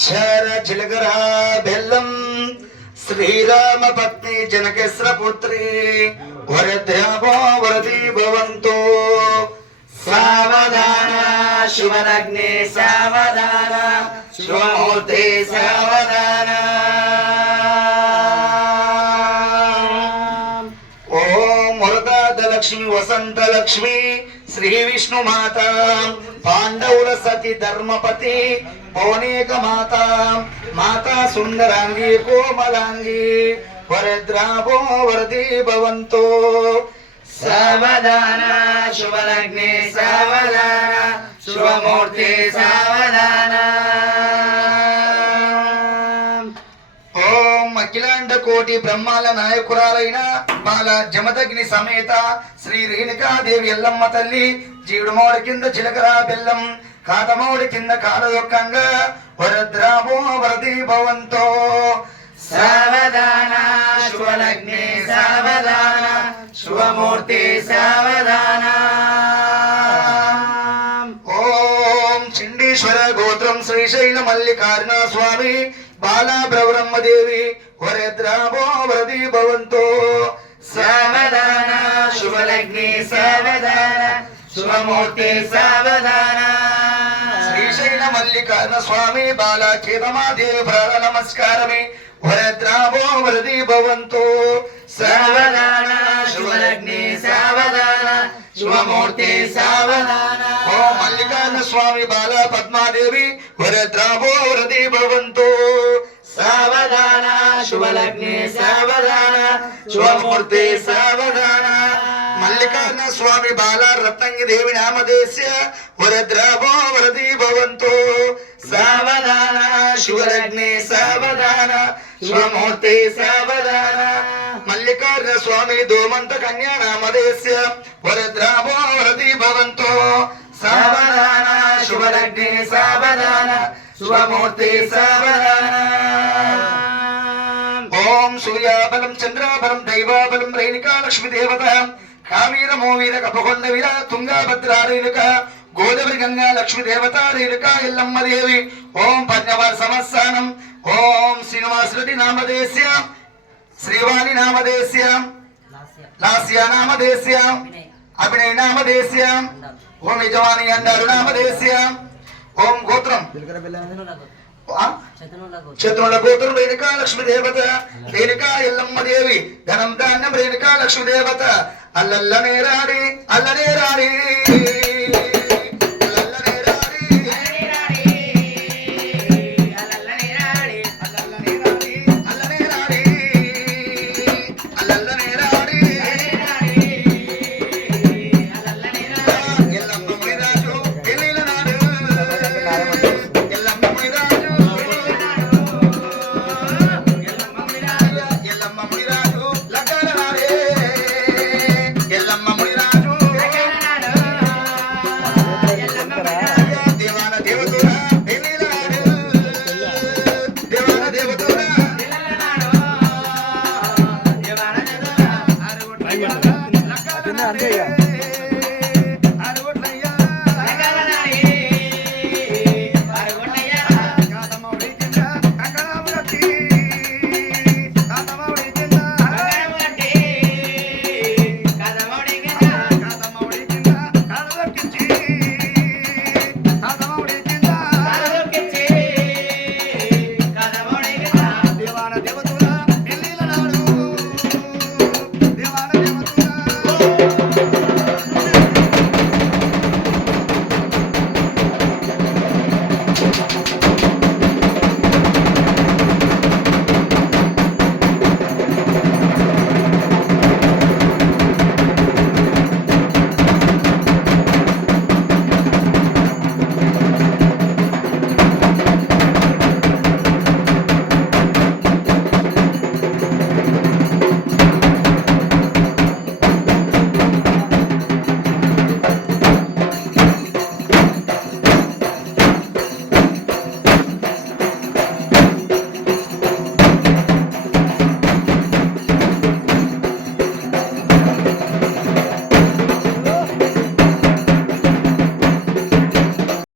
క్షర చిలకర బెల్లం శ్రీరామ పత్ని జనకేశ్వర పుత్రి వరద్రాభో వరది భవంతో సావధాన శుభలగ్నే సావధాన శుభమూర్తే సావధాన ఓం వరద లక్ష్మి వసంత లక్ష్మి శ్రీ విష్ణు మాత పాండవుల సతి ధర్మపతి పౌనేక మాత మాతా సుందరాంగి కోమలాంగి వరద్రాభో వరది భవంతో సావధాన శుభలగ్నే సావధాన శుభమూర్తి సావధాన ఓం అఖిలాండ కోటి బ్రహ్మాల నాయకురాలైన బాల జమదగ్ని సమేత శ్రీ రేణుకాదేవి ఎల్లమ్మ తల్లి జీవుడుమౌడి కింద చిలకర బెల్లం కాతమౌడి కింద కాలయొక్కంగా వరద్రాభో వరది భవంతో సావధాన శుభలగ్నే సావధాన శుభమూర్తి సావధాన ఓం చిండీశ్వర గోత్రం శ్రీశైల మల్లికార్జున స్వామి బాలా బ్రహ్మదేవి వరద్రాభో వరది భవంతో సావధాన శుభలగ్నే సావధాన శుభమూర్తి సావధాన శ్రీశైల మల్లికార్జున స్వామి బాలా కేదమాదేవి ప్రాణ నమస్కారమే వరద్రాభో వరది భవంతో సావధాన శుభలగ్నే సావధాన శుభమూర్తి సావధాన ఓ మల్లికార్జున స్వామి బాలా పద్మాదేవి వరద్రాభో వరది భవంతో సావధాన శుభలగ్నే సావధాన శుభమూర్తి సావధాన మల్లికార్జున స్వామి బాల రత్నంగి దేవి నామదేశ్య వరద్రాభో వరది భవంతో సావధాన శుభలగ్నే సావధాన శుభమూర్తి సావధాన మల్లికార్జున స్వామి దోమంత కన్యా నామదేశ్య వరద్రాభో వరది భవంతో సావధాన శుభలగ్నే సావధాన శుభమూర్తి సావధాన ఓం సూర్యాబలం చంద్రాబలం దైవాబలం రేణుకా లక్ష్మీ దేవత కావీరమో వీర కపకొండ వీర తుంగాభద్ర రేణుక గోదావరి గంగా లక్ష్మీ దేవత రేణుక ఎల్లమ్మ దేవి ఓం పద్మవార సంవత్సరం ఓం శ్రీనివాస రెడ్డి నామదేశ్య శ్రీవాణి నామదేశ్య లాస్య నామదేశ్య అభినయ నామదేశ్య ఓం యజమాని అండారు నామదేశ్య ఓం గోత్రం చతుర్ల గోత్రం రేణుకా లక్ష్మీ దేవత రేణుకా ఎల్లమ్మ దేవి ధనం ధాన్యం రేణుకా లక్ష్మీ దేవత అల్లల్లనే రాడి అల్లనే రాడి